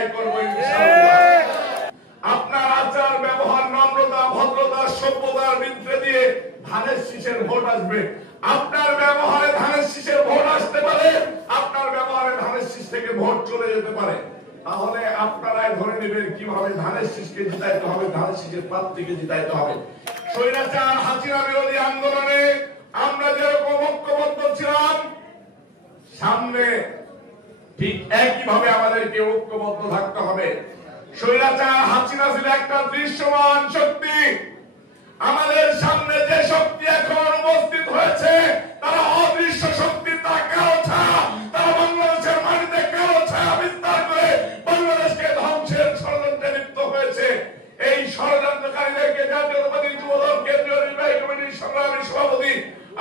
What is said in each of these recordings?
বিদায় করব ইনশাআল্লাহ। আপনার আচার ব্যবহার, নম্রতা, ভদ্রতা, সভ্যতার ভিতরে দিয়ে ধানের শীষের ভোট আসবে। আপনার ব্যবহারে ধানের শীষের ভোট আসতে পারে, আপনার ব্যবহারে ধানের শীষ থেকে ভোট চলে যেতে পারে। তাহলে আপনারাই ধরে নেবেন কিভাবে ধানের শীষকে জিতাইতে হবে, ধানের শীষের প্রার্থীকে জিতাইতে হবে। স্বৈরাচার হাসিনা বিরোধী আন্দোলনে আমরা যেরকম ঐক্যবদ্ধ ছিলাম, সামনে ঠিক একইভাবে আমাদেরকে ঐক্যবদ্ধ থাকতে হবে। স্বৈরাচার হাসিনা ছিল একটা দৃশ্যমান শক্তি। আমাদের সামনে যে শক্তি এখন উপস্থিত হয়েছে তারা অদৃশ্য শক্তি। তারা বাংলাদেশের মাটিতে কালো ছায়া বিস্তার করে বাংলাদেশকে ধ্বংসের ষড়যন্ত্রে লিপ্ত হয়েছে। এই ষড়যন্ত্রকারীদেরকে জাতীয়তাবাদী যুবদল কেন্দ্রীয় নির্বাহী কমিটির সংগ্রামী সভাপতি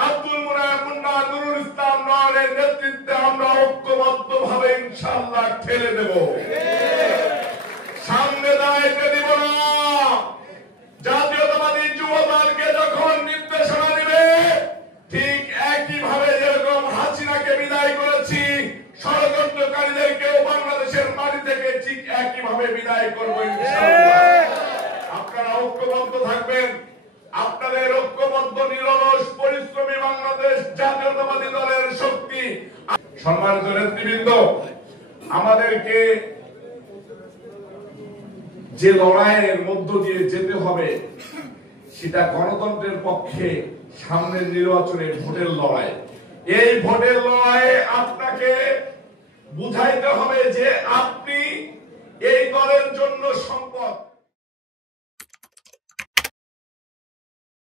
আব্দুল মুনায়েম মুন্না, নুরুল ইসলাম নয়নের নেতৃত্বে আমরা ঐক্যবদ্ধ ভাবে ইনশাআল্লাহ ঠেলে দেব। সামনে দাঁড়াইতে দিব না। জাতীয়তাবাদী যুবদলকে যখন নির্দেশনা দিবে, ঠিক একইভাবে যেরকম হাসিনাকে বিদায় করেছি, ষড়যন্ত্রকারীদেরকেও বাংলাদেশের মাটি থেকে ঠিক একইভাবে বিদায় করব ইনশাআল্লাহ। আপনারা ঐক্যবদ্ধ থাকবেন। আপনাদের ঐক্যবদ্ধ নিরলস পরিশ্রমী বাংলাদেশ জাতীয়তাবাদী দলের শক্তি। সম্মানিত নেতৃবৃন্দ, আমাদেরকে যে লড়াইয়ের মধ্য দিয়ে যেতে হবে সেটা গণতন্ত্রের পক্ষে সামনের নির্বাচনে ভোটের লড়াই। এই ভোটের লড়াইয়ে আপনাকে বুঝাইতে হবে যে আপনি এই দলের জন্য সম্পদ।